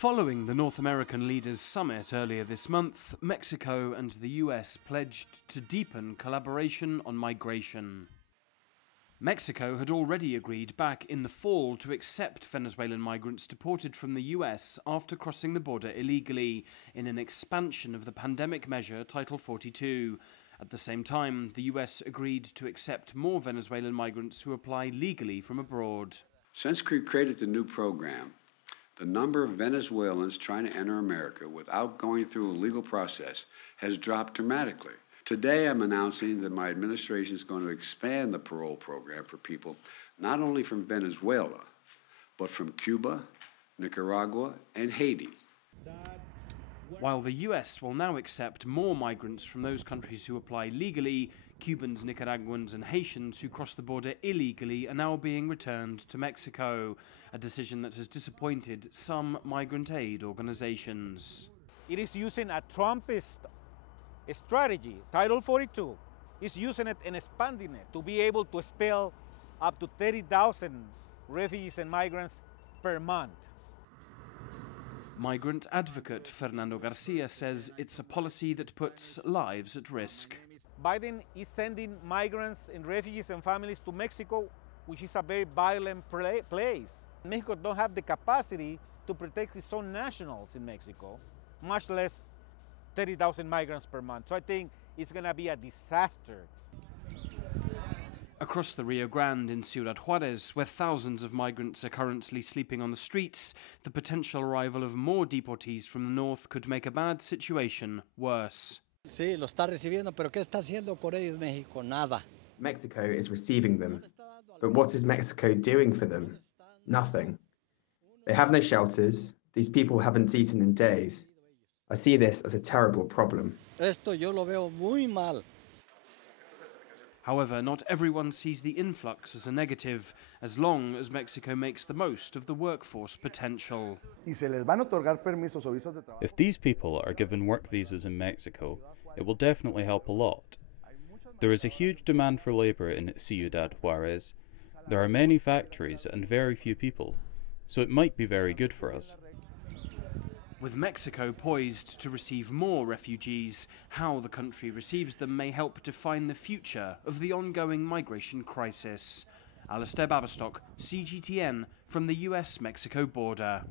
Following the North American leaders' summit earlier this month, Mexico and the US pledged to deepen collaboration on migration. Mexico had already agreed back in the fall to accept Venezuelan migrants deported from the US after crossing the border illegally in an expansion of the pandemic measure Title 42. At the same time, the US agreed to accept more Venezuelan migrants who apply legally from abroad. Since we created the new program, the number of Venezuelans trying to enter America without going through a legal process has dropped dramatically. Today, I'm announcing that my administration is going to expand the parole program for people not only from Venezuela, but from Cuba, Nicaragua, and Haiti. While the US will now accept more migrants from those countries who apply legally, Cubans, Nicaraguans and Haitians who cross the border illegally are now being returned to Mexico, a decision that has disappointed some migrant aid organizations. It is using a Trumpist strategy. Title 42 is using it and expanding it to be able to expel up to 30,000 refugees and migrants per month. Migrant advocate Fernando Garcia says it's a policy that puts lives at risk. Biden is sending migrants and refugees and families to Mexico, which is a very violent place. Mexico don't have the capacity to protect its own nationals in Mexico, much less 30,000 migrants per month. So I think it's going to be a disaster. Across the Rio Grande in Ciudad Juarez, where thousands of migrants are currently sleeping on the streets, the potential arrival of more deportees from the north could make a bad situation worse. Sí, lo está recibiendo, pero ¿qué está haciendo con ellos México? Nada. Mexico is receiving them, but what is Mexico doing for them? Nothing. They have no shelters. These people haven't eaten in days. I see this as a terrible problem. Esto yo lo veo muy mal. However, not everyone sees the influx as a negative, as long as Mexico makes the most of the workforce potential. If these people are given work visas in Mexico, it will definitely help a lot. There is a huge demand for labour in Ciudad Juarez. There are many factories and very few people, so it might be very good for us. With Mexico poised to receive more refugees, how the country receives them may help define the future of the ongoing migration crisis. Alasdair, Baverstock, CGTN, from the US-Mexico border.